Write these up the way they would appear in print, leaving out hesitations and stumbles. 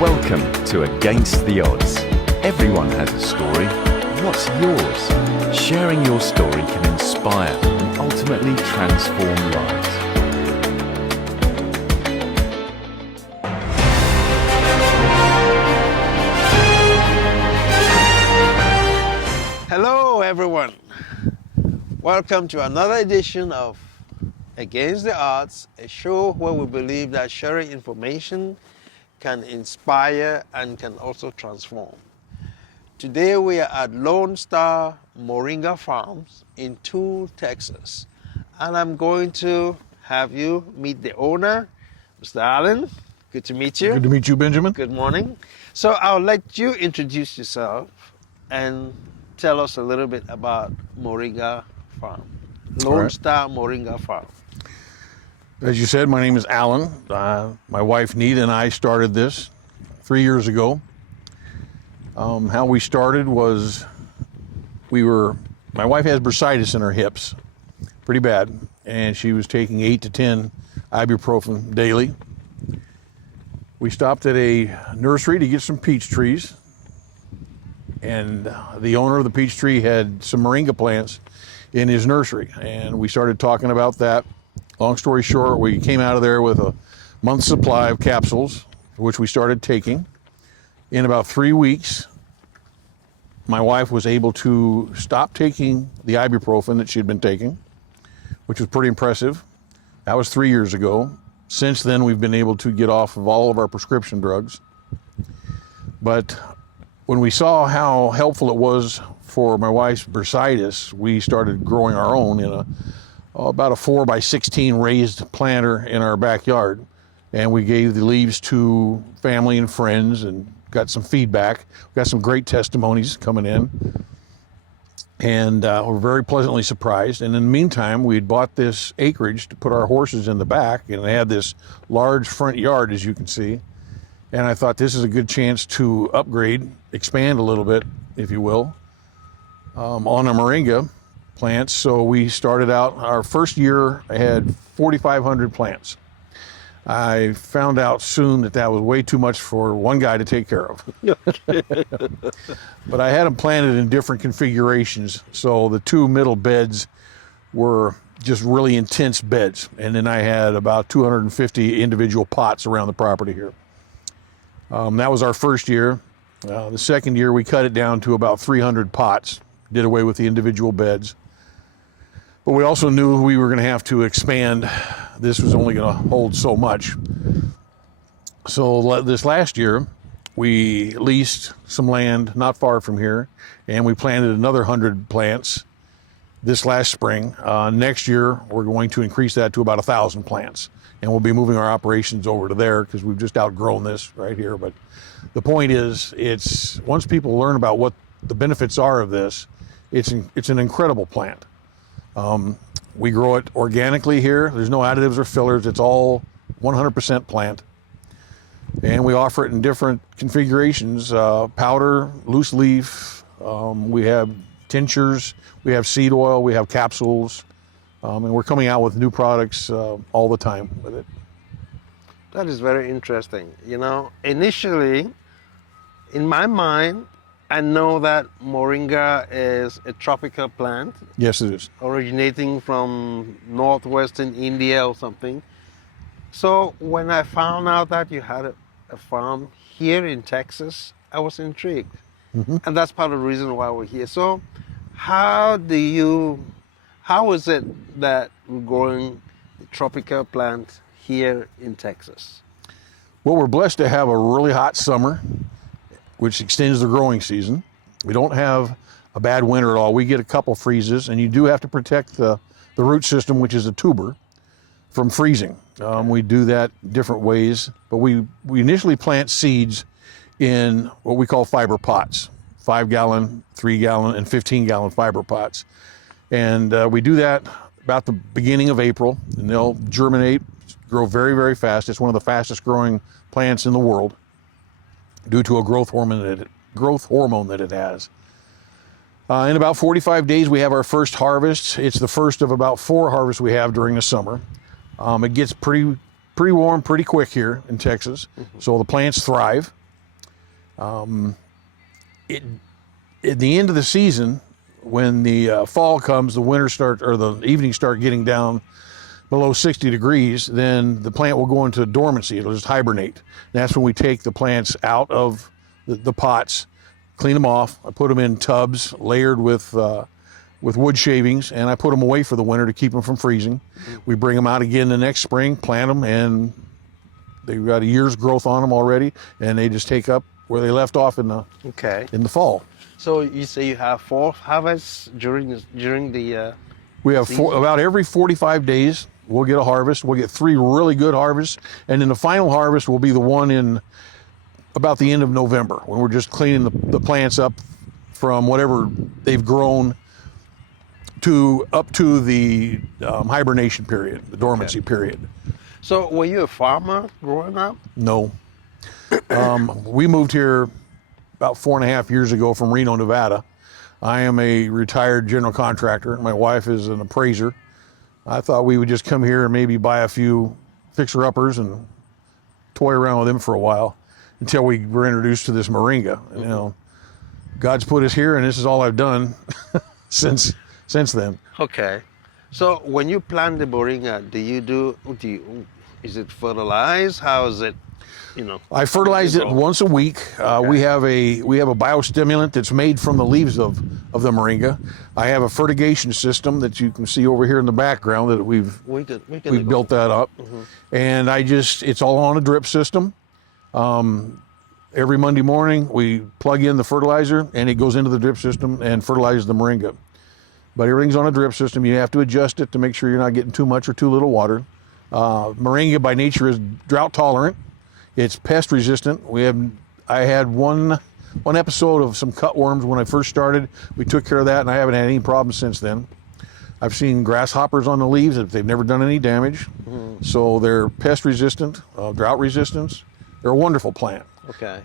Welcome to Against the Odds. Everyone has a story. What's yours? Sharing your story can inspire and ultimately transform lives. Hello everyone. Welcome to another edition of Against the Odds, a show where we believe that sharing information can inspire and can also transform. Today we are at Lone Star Moringa Farms in Tool, Texas. And I'm going to have you meet the owner, Mr. Allen. Good to meet you. Good to meet you, Benjamin. Good morning. So I'll let you introduce yourself and tell us a little bit about Moringa Farm. Lone Star Moringa Farm. As you said, my name is Alan. My wife, Nita, and I started this 3 years ago. How we started was my wife has bursitis in her hips, pretty bad, and she was taking 8 to 10 ibuprofen daily. We stopped at a nursery to get some peach trees, and the owner of the peach tree had some moringa plants in his nursery, and we started talking about that. Long story short, we came out of there with a month's supply of capsules, which we started taking. In about 3 weeks, my wife was able to stop taking the ibuprofen that she had been taking, which was pretty impressive. That was 3 years ago. Since then, we've been able to get off of all of our prescription drugs. But when we saw how helpful it was for my wife's bursitis, we started growing our own in about a 4x16 raised planter in our backyard, and we gave the leaves to family and friends and got some feedback. We got some great testimonies coming in, and we're very pleasantly surprised. And in the meantime, we had bought this acreage to put our horses in the back, and it had this large front yard, as you can see. And I thought this is a good chance to upgrade, expand a little bit, if you will, on our moringa plants. So we started out, our first year I had 4,500 plants. I found out soon that that was way too much for one guy to take care of. But I had them planted in different configurations. So the two middle beds were just really intense beds. And then I had about 250 individual pots around the property here. That was our first year. The second year we cut it down to about 300 pots, did away with the individual beds. But we also knew we were going to have to expand. This was only going to hold so much. So this last year, we leased some land not far from here, and we planted another 100 plants this last spring. Next year, we're going to increase that to about 1,000 plants, and we'll be moving our operations over to there because we've just outgrown this right here. But the point is, it's once people learn about what the benefits are of this, it's an incredible plant. We grow it organically here. There's no additives or fillers. It's all 100% plant. And we offer it in different configurations, powder, loose leaf. We have tinctures, we have seed oil, we have capsules. And we're coming out with new products all the time with it. That is very interesting. You know, initially, in my mind, I know that moringa is a tropical plant. Yes, it is. Originating from northwestern India or something. So when I found out that you had a farm here in Texas, I was intrigued. Mm-hmm. And that's part of the reason why we're here. So how is it that we're growing the tropical plant here in Texas? Well, we're blessed to have a really hot summer, which extends the growing season. We don't have a bad winter at all. We get a couple freezes, and you do have to protect the root system, which is a tuber, from freezing. We do that different ways, but we initially plant seeds in what we call fiber pots, 5-gallon, 3-gallon, and 15-gallon fiber pots. And we do that about the beginning of April, and they'll germinate, grow very, very fast. It's one of the fastest growing plants in the world, due to a growth hormone that it has. In about 45 days, we have our first harvest. It's the first of about 4 harvests we have during the summer. It gets pretty warm pretty quick here in Texas, so the plants thrive. At the end of the season, when the fall comes, the winter start or the evenings start getting down below 60 degrees, then the plant will go into dormancy. It'll just hibernate. That's when we take the plants out of the pots, clean them off. I put them in tubs layered with wood shavings, and I put them away for the winter to keep them from freezing. We bring them out again the next spring, plant them, and they've got a year's growth on them already, and they just take up where they left off in the fall. So you say you have 4 harvests during the We have about every 45 days, we'll get a harvest. We'll get 3 really good harvests, and then the final harvest will be the one in about the end of November, when we're just cleaning the plants up from whatever they've grown up to the hibernation period, the dormancy period. So were you a farmer growing up? No. We moved here about 4.5 years ago from Reno, Nevada. I am a retired general contractor. My wife is an appraiser. I thought we would just come here and maybe buy a few fixer-uppers and toy around with them for a while until we were introduced to this moringa. You know, God's put us here, and this is all I've done since then. Okay. So when you plant the moringa, is it fertilized? How is it, I fertilize it once a week. Okay. We have a biostimulant that's made from the leaves of the moringa. I have a fertigation system that you can see over here in the background that we've built that up. And it's all on a drip system. Every Monday morning we plug in the fertilizer and it goes into the drip system and fertilizes the moringa. But everything's on a drip system. You have to adjust it to make sure you're not getting too much or too little water. Moringa by nature is drought tolerant. It's pest resistant. I had one episode of some cutworms when I first started. We took care of that, and I haven't had any problems since then. I've seen grasshoppers on the leaves that they've never done any damage. So they're pest resistant, drought resistant. They're a wonderful plant. Okay.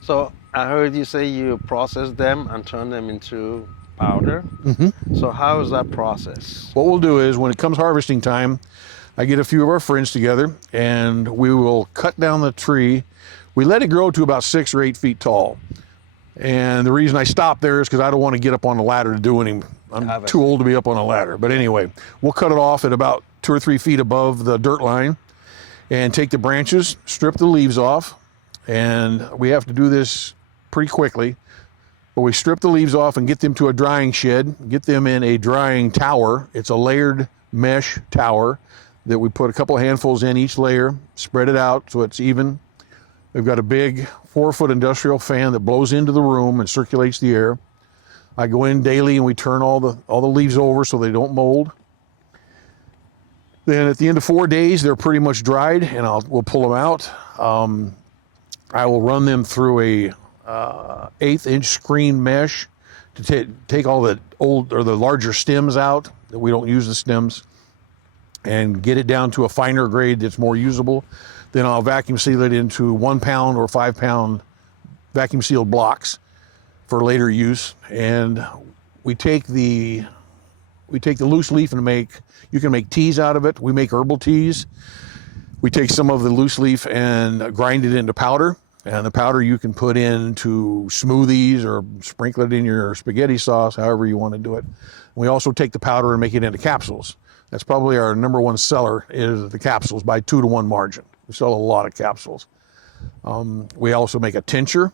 So I heard you say you process them and turn them into powder. So how is that process? What we'll do is when it comes harvesting time, I get a few of our friends together and we will cut down the tree. We let it grow to about 6 or 8 feet tall. And the reason I stop there is because I don't want to get up on the ladder to do any. I'm too old to be up on a ladder. But anyway, we'll cut it off at about 2 or 3 feet above the dirt line and take the branches, strip the leaves off. And we have to do this pretty quickly. But we strip the leaves off and get them to a drying shed, get them in a drying tower. It's a layered mesh tower that we put a couple of handfuls in each layer, spread it out so it's even. We've got a big 4-foot industrial fan that blows into the room and circulates the air. I go in daily and we turn all the leaves over so they don't mold. Then at the end of 4 days, they're pretty much dried, and we'll pull them out. I will run them through a 1/8-inch screen mesh to take all the the larger stems out. That we don't use the stems, and get it down to a finer grade that's more usable. Then I'll vacuum seal it into 1 pound or 5 pound vacuum sealed blocks for later use. And we take the loose leaf and you can make teas out of it. We make herbal teas. We take some of the loose leaf and grind it into powder. And the powder you can put into smoothies or sprinkle it in your spaghetti sauce, however you want to do it. We also take the powder and make it into capsules. That's probably our number one seller, is the capsules, by 2-to-1 margin. We sell a lot of capsules. We also make a tincture,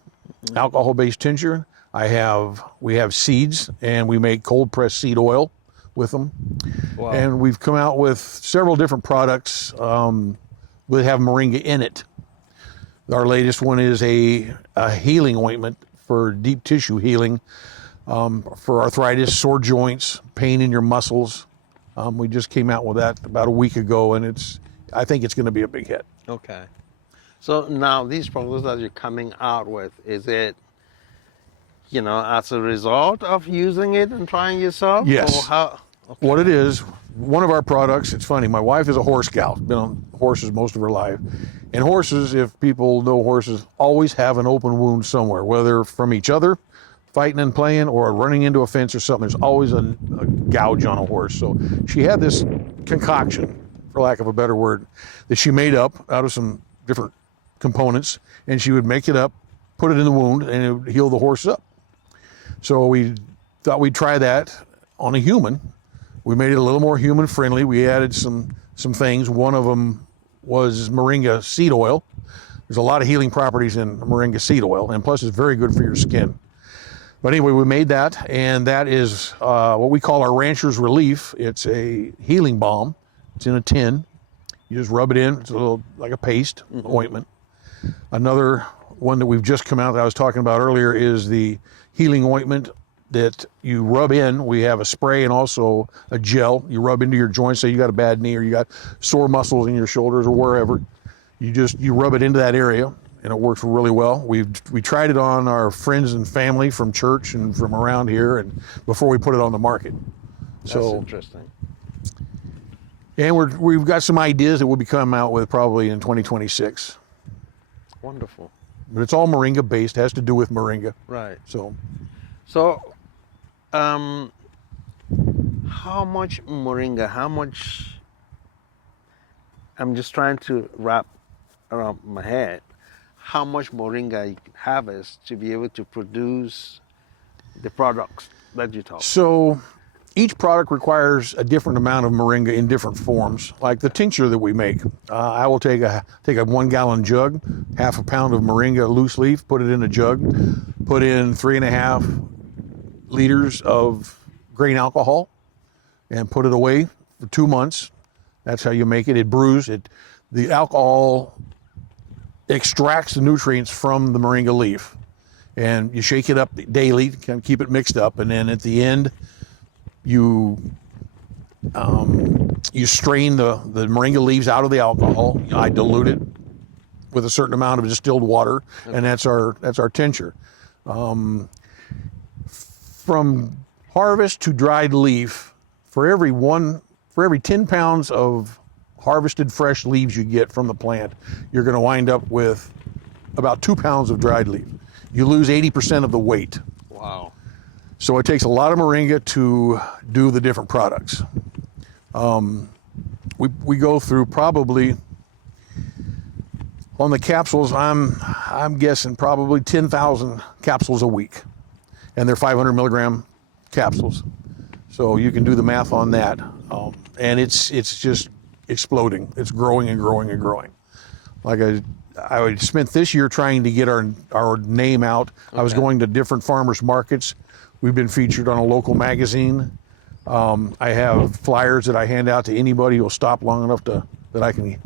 alcohol-based tincture. We have seeds, and we make cold pressed seed oil with them. Wow. And we've come out with several different products that have moringa in it. Our latest one is a healing ointment for deep tissue healing, for arthritis, sore joints, pain in your muscles. We just came out with that about a week ago, and I think it's going to be a big hit. Okay. So now these products that you're coming out with, is it, as a result of using it and trying yourself? Yes. Or how? Okay. What it is, one of our products, it's funny, my wife is a horse gal, been on horses most of her life. And horses, if people know horses, always have an open wound somewhere, whether from each other, fighting and playing, or running into a fence or something. There's always a gouge on a horse. So she had this concoction, for lack of a better word, that she made up out of some different components, and she would make it up, put it in the wound and it would heal the horse up. So we thought we'd try that on a human. We made it a little more human friendly. We added some things. One of them was moringa seed oil. There's a lot of healing properties in moringa seed oil, and plus it's very good for your skin. But anyway, we made that, and that is what we call our Rancher's Relief. It's a healing balm. It's in a tin. You just rub it in. It's a little like a paste ointment. Another one that we've just come out that I was talking about earlier is the healing ointment that you rub in. We have a spray and also a gel you rub into your joints. Say you got a bad knee or you got sore muscles in your shoulders or wherever. You rub it into that area, and it works really well. We tried it on our friends and family from church and from around here, and before we put it on the market. That's So interesting. and we've got some ideas that we'll be coming out with probably in 2026. Wonderful. But it's all moringa based. Has to do with moringa. Right. So how much moringa, I'm just trying to wrap around my head, how much moringa you can harvest to be able to produce the products that you talk. So each product requires a different amount of moringa in different forms. Like the tincture that we make, I will take a 1 gallon jug, half a pound of moringa loose leaf, put it in a jug, put in 3.5 liters of grain alcohol, and put it away for 2 months. That's how you make it. It brews it. The alcohol extracts the nutrients from the moringa leaf, and you shake it up daily, kind of keep it mixed up, and then at the end, you strain the moringa leaves out of the alcohol. I dilute it with a certain amount of distilled water, and that's our tincture. From harvest to dried leaf, for every 10 pounds of harvested fresh leaves you get from the plant, you're going to wind up with about 2 pounds of dried leaf. You lose 80% of the weight. Wow. So it takes a lot of moringa to do the different products. We go through probably, on the capsules, I'm guessing probably 10,000 capsules a week, and they're 500 milligram capsules. So you can do the math on that, and it's just exploding. It's growing and growing and growing. Like I spent this year trying to get our name out. I was going to different farmers markets. We've been featured on a local magazine. I have flyers that I hand out to anybody who will stop long enough that I can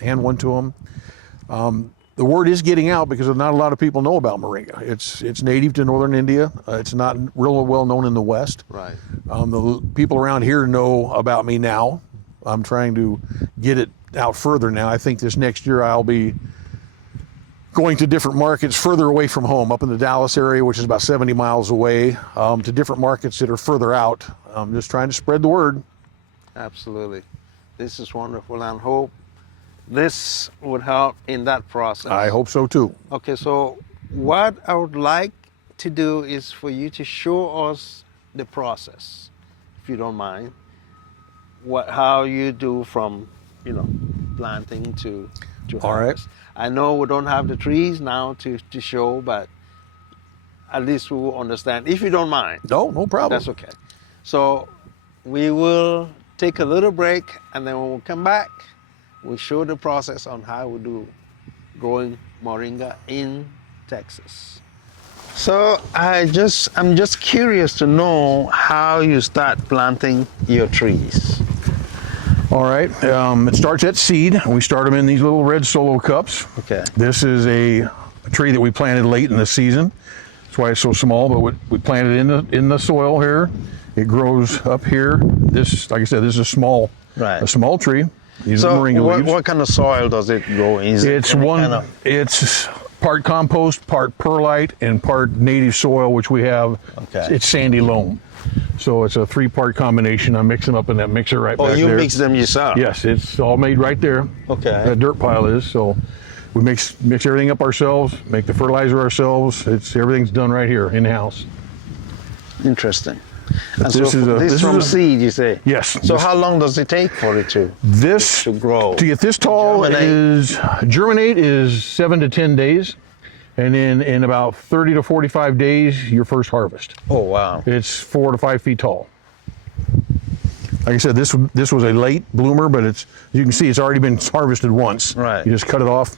hand one to them. The word is getting out because not a lot of people know about moringa. It's native to northern India. It's not real well known in the West. Right. The people around here know about me now. I'm trying to get it out further now. I think this next year I'll be going to different markets further away from home, up in the Dallas area, which is about 70 miles away, to different markets that are further out. I'm just trying to spread the word. Absolutely. This is wonderful, and hope this would help in that process. I hope so too. Okay, so what I would like to do is for you to show us the process, if you don't mind. How you do from, planting to All right. harvest. I know we don't have the trees now to show, but at least we will understand. If you don't mind. No problem. That's okay. So we will take a little break, and then when we come back, we'll show the process on how we do growing moringa in Texas. So I'm just curious to know how you start planting your trees. All right. It starts at seed. We start them in these little red solo cups. Okay. This is a tree that we planted late in the season. That's why it's so small, but we planted in the soil here. It grows up here. This, like I said, this is a small tree. These are moringa leaves. What kind of soil does it grow in? It's part compost, part perlite, and part native soil, which we have. Okay. It's sandy loam. So it's a 3-part combination. I mix them up in that mixer right back there. Oh, you mix them yourself? Yes, it's all made right there. Okay. That dirt pile is. So we mix everything up ourselves, make the fertilizer ourselves. Everything's done right here in-house. Interesting. But And this is from seed, you say? Yes. So how long does it take for it to This grow? to get this tall germinate is 7 to 10 days, and then in about 30 to 45 days, your first harvest. Oh, wow. It's 4 to 5 feet tall. Like I said, this was a late bloomer, but as you can see, it's already been harvested once. Right. You just cut it off,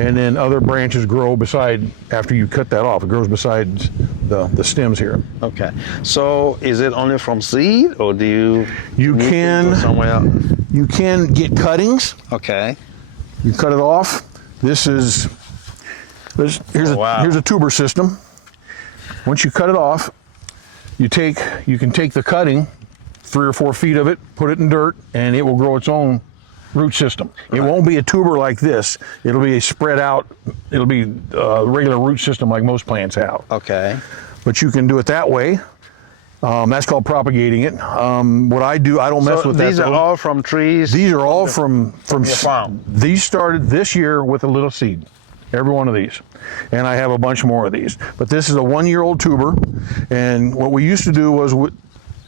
and then other branches grow beside, after you cut that off, it grows beside the stems here. Okay. So is it only from seed, or do you move it can somewhere else? You can get cuttings. Okay. You cut it off. Here's a tuber system. Once you cut it off, you can take the cutting, 3 or 4 feet of it, put it in dirt, and it will grow its own root system. It won't be a tuber like this. It'll be a spread out. It'll be a regular root system like most plants have. Okay. But you can do it that way. That's called propagating it. What I do, I don't mess with that. These are all from trees? These are all from your farm? These started this year with a little seed. Every one of these. And I have a bunch more of these. But this is a 1-year-old tuber. And what we used to do was,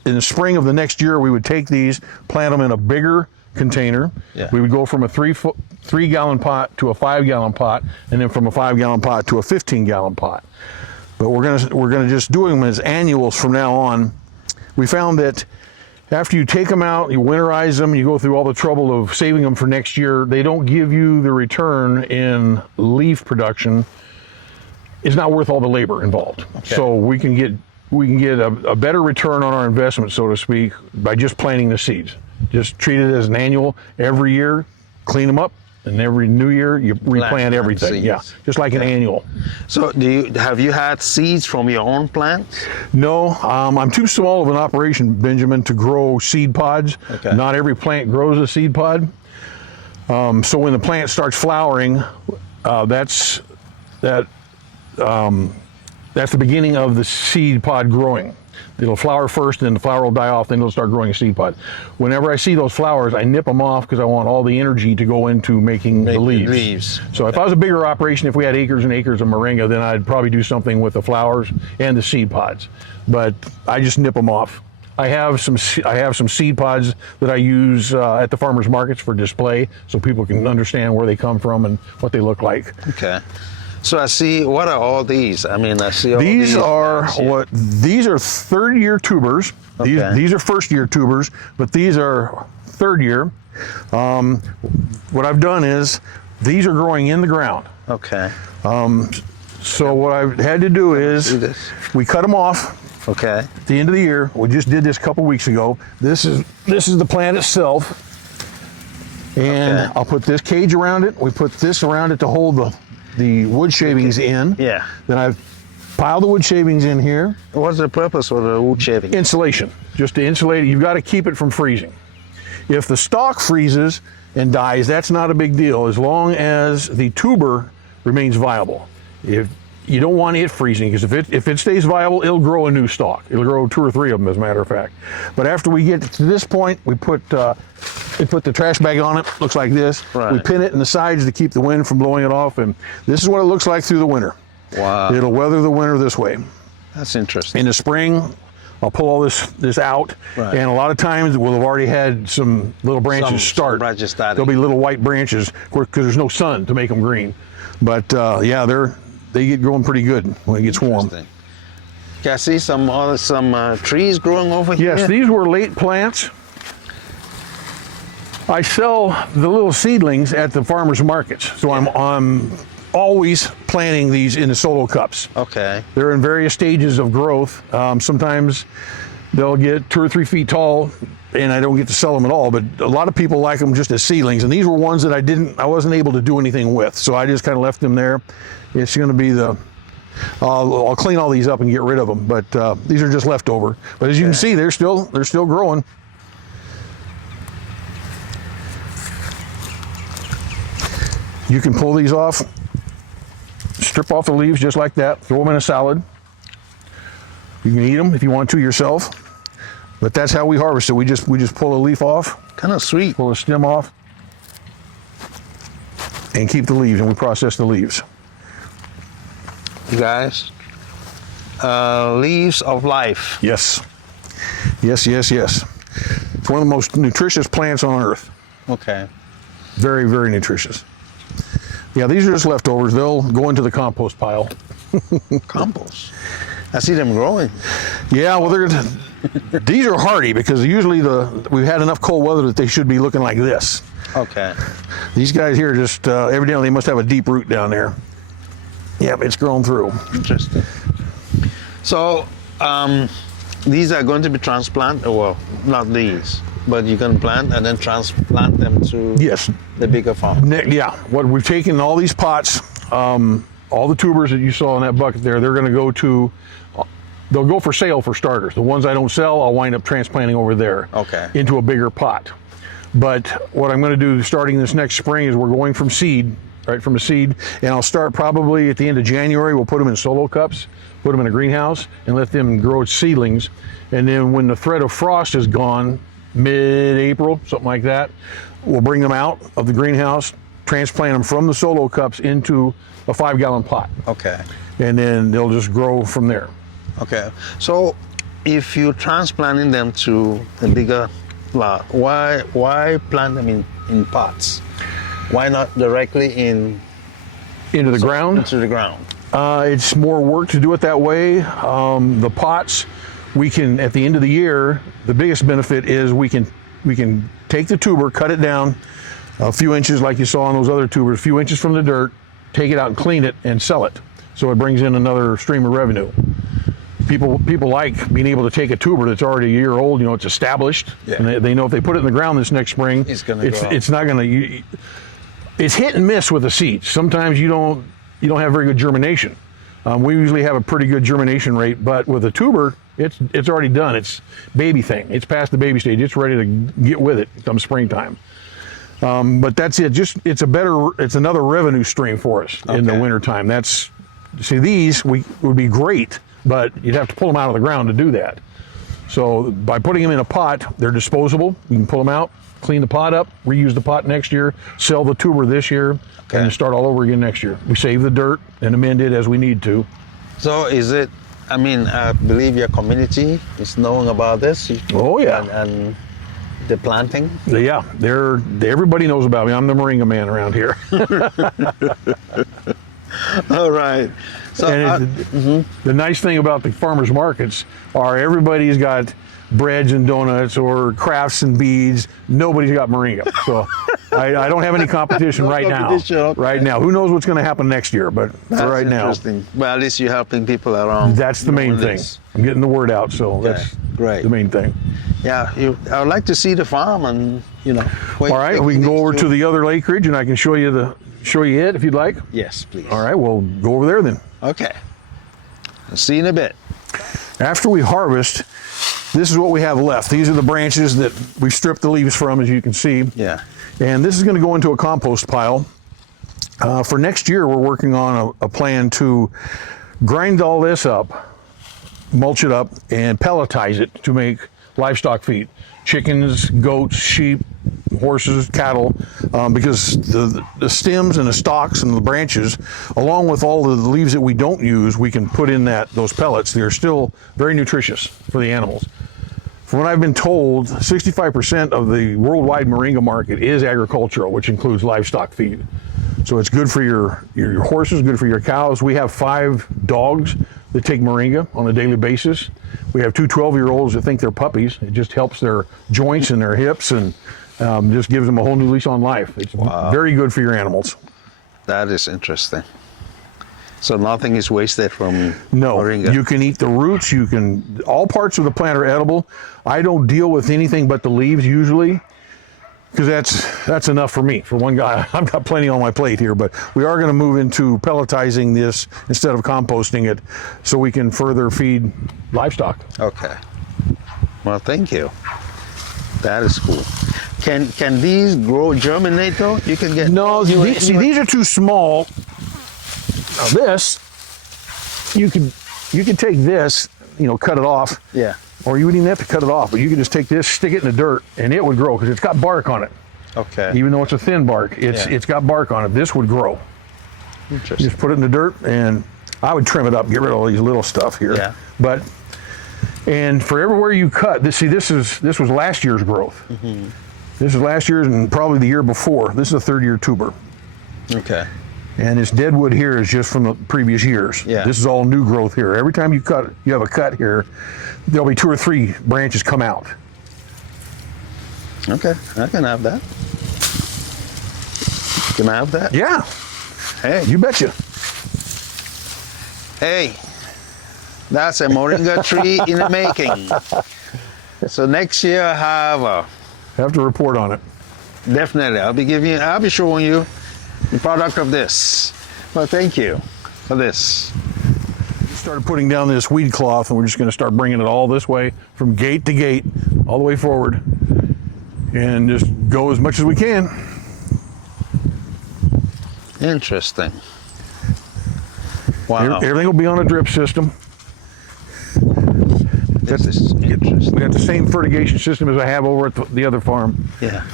in the spring of the next year, we would take these, plant them in a bigger container. Yeah. We would go from a 3-gallon pot to a 5-gallon pot, and then from a 5-gallon pot to a 15-gallon pot. But we're gonna just do them as annuals from now on. We found that after you take them out, you winterize them, you go through all the trouble of saving them for next year, they don't give you the return in leaf production. It's not worth all the labor involved. Okay. So we can get a better return on our investment, so to speak, by just planting the seeds. Just treat it as an annual. Every year, clean them up, and every new year you replant everything. seeds. Yeah, just like an annual. So have you had seeds from your own plants? No, I'm too small of an operation, Benjamin, to grow seed pods. Okay. Not every plant grows a seed pod. So when the plant starts flowering, that's the beginning of the seed pod growing. It'll flower first, then the flower will die off, then it'll start growing a seed pod. Whenever I see those flowers, I nip them off because I want all the energy to go into making the leaves. So if I was a bigger operation, if we had acres and acres of moringa, then I'd probably do something with the flowers and the seed pods. But I just nip them off. I have some seed pods that I use at the farmers markets for display, so people can understand where they come from and what they look like. Okay. So I see, what are all these? I mean, I see all these are 3rd-year tubers. Okay. These are 1st-year tubers, but these are 3rd year. What I've done is, these are growing in the ground. Okay. So what I've had to do is, we cut them off. Okay. At the end of the year. We just did this a couple weeks ago. This is the plant itself. And Okay. I'll put this cage around it. We put this around it to hold the wood shavings in. Yeah. Then I've piled the wood shavings in here. What's the purpose of the wood shaving? Insulation, just to insulate it. You've got to keep it from freezing. If the stalk freezes and dies, that's not a big deal as long as the tuber remains viable. If you don't want it freezing, because if it stays viable, it'll grow a new stalk. It'll grow 2 or 3 of them, as a matter of fact. But after we get to this point, we put the trash bag on it. Looks like this. Right. We pin it in the sides to keep the wind from blowing it off, and this is what it looks like through the winter. Wow. It'll weather the winter this way. That's interesting. In the spring, I'll pull all this out, Right. and a lot of times we'll have already had some little branches start. Some branches starting. There'll be little white branches, of course, because there's no sun to make them green. But yeah, they get growing pretty good when it gets warm. Can I see some trees growing over here? Yes, these were late plants. I sell the little seedlings at the farmers markets, so I'm always planting these in the solo cups. Okay. They're in various stages of growth. Sometimes they'll get 2 or 3 feet tall, and I don't get to sell them at all. But a lot of people like them just as seedlings, and these were ones that I wasn't able to do anything with, so I just kind of left them there. It's going to be I'll clean all these up and get rid of them, but these are just leftover. But as you can see, they're still growing. You can pull these off, strip off the leaves just like that, throw them in a salad. You can eat them if you want to yourself, but that's how we harvest it. We just pull a leaf off, Kind of sweet. pull a stem off, and keep the leaves, and we process the leaves. You guys. Leaves of life. Yes. Yes, yes, yes. It's one of the most nutritious plants on earth. Okay. Very, very nutritious. Yeah, these are just leftovers. They'll go into the compost pile. Compost. I see them growing. Yeah, well, these are hardy because usually we've had enough cold weather that they should be looking like this. Okay. These guys here just evidently they must have a deep root down there. Yep, it's grown through. Interesting. So these are going to be transplanted. Well, not these, but you're going to plant and then transplant them to Yes. the bigger farm. Yeah, what we've taken all these pots, all the tubers that you saw in that bucket there, they're going to go to. They'll go for sale for starters. The ones I don't sell, I'll wind up transplanting over there Okay. into a bigger pot. But what I'm going to do starting this next spring is we're going from seed, right from a seed, and I'll start probably at the end of January. We'll put them in solo cups, put them in a greenhouse, and let them grow seedlings. And then when the threat of frost is gone, mid-April, something like that, we'll bring them out of the greenhouse, transplant them from the solo cups into a 5-gallon pot. Okay. And then they'll just grow from there. Okay. So if you're transplanting them to a bigger lot, why plant them in pots? Why not directly Into the ground? into the ground? It's more work to do it that way. The pots, we can, at the end of the year, the biggest benefit is we can take the tuber, cut it down a few inches like you saw on those other tubers, a few inches from the dirt, take it out and clean it and sell it. So it brings in another stream of revenue. People like being able to take a tuber that's already a year old, it's established, Yeah. and they know if they put it in the ground this next spring, It's gonna grow. it's not going to. It's hit and miss with the seeds. Sometimes you don't have very good germination. We usually have a pretty good germination rate, but with a tuber, it's already done. It's baby thing. It's past the baby stage. It's ready to get with it come springtime. But that's it. It's another revenue stream for us in the Okay. wintertime. These would be great, but you'd have to pull them out of the ground to do that. So by putting them in a pot, they're disposable. You can pull them out, clean the pot up, reuse the pot next year, sell the tuber this year, and then start all over again next year. We save the dirt and amend it as we need to. So is it? I believe your community is knowing about this. Oh, yeah. And the planting. Yeah, everybody knows about me. I'm the Moringa man around here. All right. So And the nice thing about the farmers markets are everybody's got breads and donuts or crafts and beads. Nobody's got Moringa. So I don't have any competition right competition, now. okay. Right now. Who knows what's going to happen next year, but that's for right now, interesting. Well, at least you're helping people around. that's the main knowing thing. this. I'm getting the word out, so that's great. the main thing. Yeah, I would like to see the farm and All right, we can go over to the other acreage and I can show you it if you'd like. Yes, please. All right, we'll go over there then. Okay. I'll see you in a bit. After we harvest, this is what we have left. These are the branches that we've stripped the leaves from, as you can see. Yeah. And this is going to go into a compost pile. For next year, we're working on a plan to grind all this up, mulch it up, and pelletize it to make livestock feed. Chickens, goats, sheep, horses, cattle, because the stems and the stalks and the branches, along with all the leaves that we don't use, we can put in those pellets. They're still very nutritious for the animals. From what I've been told, 65% of the worldwide moringa market is agricultural, which includes livestock feed. So it's good for your horses, good for your cows. We have 5 dogs that take moringa on a daily basis. We have 2 12-year-olds that think they're puppies. It just helps their joints and their hips and just gives them a whole new lease on life. It's very good for your animals. That is interesting. So nothing is wasted from No, moringa. you can eat the roots. All parts of the plant are edible. I don't deal with anything but the leaves usually, because that's enough for me. For one guy, I've got plenty on my plate here, but we are going to move into pelletizing this instead of composting it so we can further feed livestock. Okay. Well, thank you. That is cool. Can these germinate though? You can get No, these are too small. Now this, you could take this, cut it off. Yeah. Or you wouldn't even have to cut it off, but you could just take this, stick it in the dirt, and it would grow because it's got bark on it. Okay. Even though it's a thin bark, it's got bark on it. This would grow. Interesting. Just put it in the dirt, and I would trim it up, get rid of all these little stuff here. Yeah. And for everywhere you cut, this was last year's growth. Mm-hmm. This is last year's and probably the year before. This is a 3rd-year tuber. Okay. And this dead wood here is just from the previous years. Yeah. This is all new growth here. Every time you have a cut here, there'll be 2 or 3 branches come out. Okay, I can have that. Can I have that? Yeah, Hey, you betcha. hey, that's a moringa tree in the making. So next year I Have to report on it. definitely, I'll be showing you the product of this. Well, thank you for this. We started putting down this weed cloth, and we're just going to start bringing it all this way, from gate to gate, all the way forward, and just go as much as we can. Interesting. Wow. Everything will be on a drip system. This is interesting. We got the same fertigation system as I have over at the other farm. Yeah.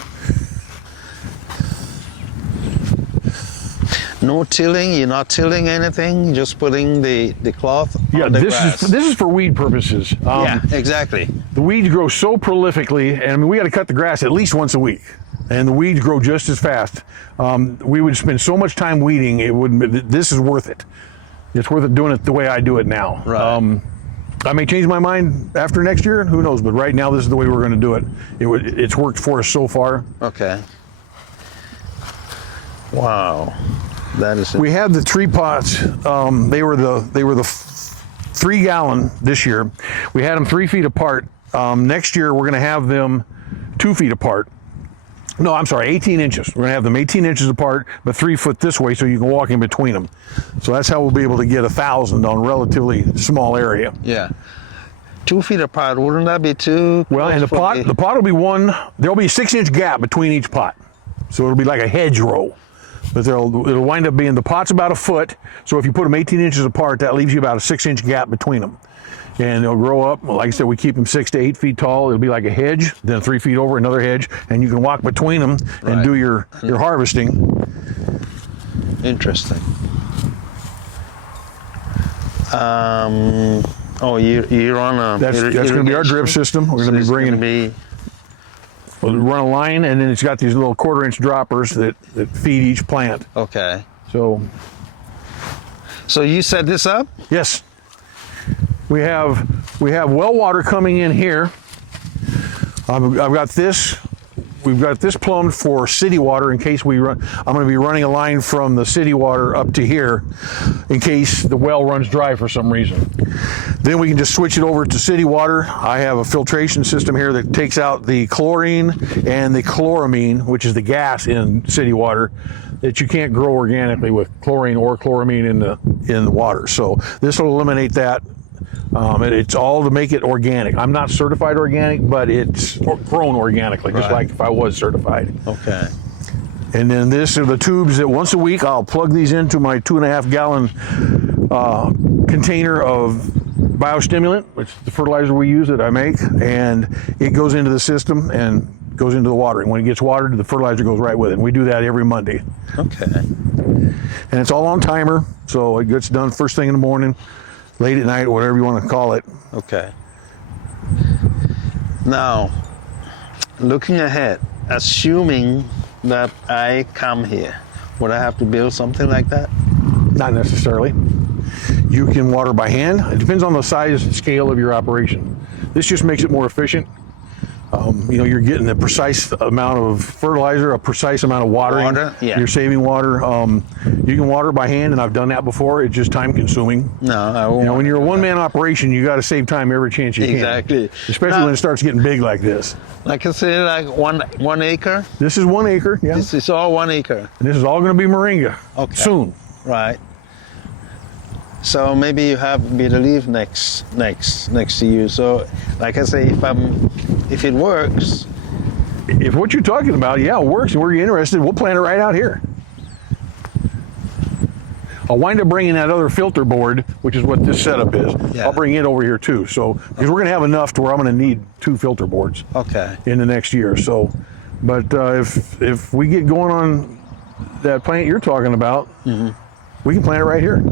No tilling, you're not tilling anything, just putting the cloth on the grass. This is for weed purposes. Yeah, exactly. The weeds grow so prolifically, and I mean, we got to cut the grass at least once a week, and the weeds grow just as fast. We would spend so much time weeding, it wouldn't. This is worth it. It's worth it doing it the way I do it now. Right. I may change my mind after next year, who knows? But right now, this is the way we're going to do it. It's worked for us so far. Okay. Wow. That is. We had the tree pots. They were the 3 gallon this year. We had them 3 feet apart. Next year we're going to have them 2 feet apart. No, I'm sorry, 18 inches. We're going to have them 18 inches apart, but 3 foot this way, so you can walk in between them. So that's how we'll be able to get 1,000 on a relatively small area. Yeah. 2 feet apart, wouldn't that be too? Well, and the pot will be one. There'll be a 6-inch gap between each pot, so it'll be like a hedgerow. But it'll wind up being, the pot's about 1 foot, so if you put them 18 inches apart, that leaves you about a 6-inch gap between them. And they'll grow up, like I said, we keep them 6 to 8 feet tall. It'll be like a hedge, then 3 feet over, another hedge, and you can walk between them and Right. do your harvesting. Interesting. You're on a. That's going to be our drip system. We're going to be bringing. We'll run a line, and then it's got these little 1/4-inch droppers that feed each plant. Okay. So you set this up? yes, we have well water coming in here. I've got this. We've got this plumbed for city water in case we run. I'm going to be running a line from the city water up to here in case the well runs dry for some reason. Then we can just switch it over to city water. I have a filtration system here that takes out the chlorine and the chloramine, which is the gas in city water that you can't grow organically with chlorine or chloramine in the water. So this will eliminate that. It's all to make it organic. I'm not certified organic, but it's grown organically, just like if I was certified. Okay. And then this are the tubes that once a week I'll plug these into my 2.5 gallon container of biostimulant, which is the fertilizer we use that I make, and it goes into the system and goes into the watering. When it gets watered, the fertilizer goes right with it. And we do that every Monday. Okay. And it's all on timer, so it gets done first thing in the morning, late at night, whatever you want to call it. Okay. Now, looking ahead, assuming that I come here, would I have to build something like that? Not necessarily. You can water by hand. It depends on the size and scale of your operation. This just makes it more efficient. You're getting a precise amount of fertilizer, a precise amount of watering. Water, yeah. You're saving water. You can water by hand, and I've done that before. It's just time consuming. No, I won't. When you're a one-man operation, you got to save time every chance you can. Exactly. Especially when it starts getting big like this. Like I said, like one acre. This is 1 acre, yeah. This is all 1 acre. And this is all going to be moringa soon. Right. So maybe you have me to leave next to you. So, like I say, if it works. If what you're talking about, it works, and we're interested, we'll plant it right out here. I'll wind up bringing that other filter board, which is what this setup is. Yeah. I'll bring it over here too. So, because we're going to have enough to where I'm going to need 2 filter boards. Okay. In the next year. So, but if we get going on that plant you're talking about, we can plant it right here.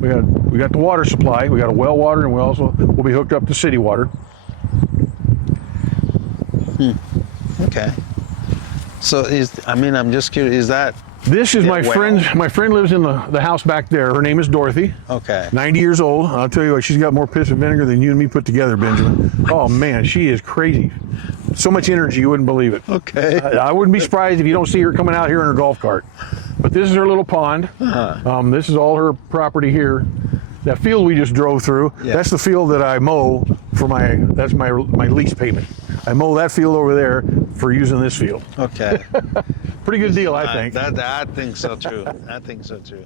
We got the water supply. We got a well water, and we'll be hooked up to city water. Okay. So I'm just curious. Is that This is Yeah, my well. friend. My friend lives in the house back there. Her name is Dorothy. Okay. 90 years old. I'll tell you what, she's got more piss and vinegar than you and me put together, Benjamin. Oh man, she is crazy. So much energy, you wouldn't believe it. Okay. I wouldn't be surprised if you don't see her coming out here in her golf cart. But this is her little pond. This is all her property here. That field we just drove through, Yeah. that's the field that I mow for that's my lease payment. I mow that field over there for using this field. Okay. Pretty good deal, I think. I think so too. I think so too.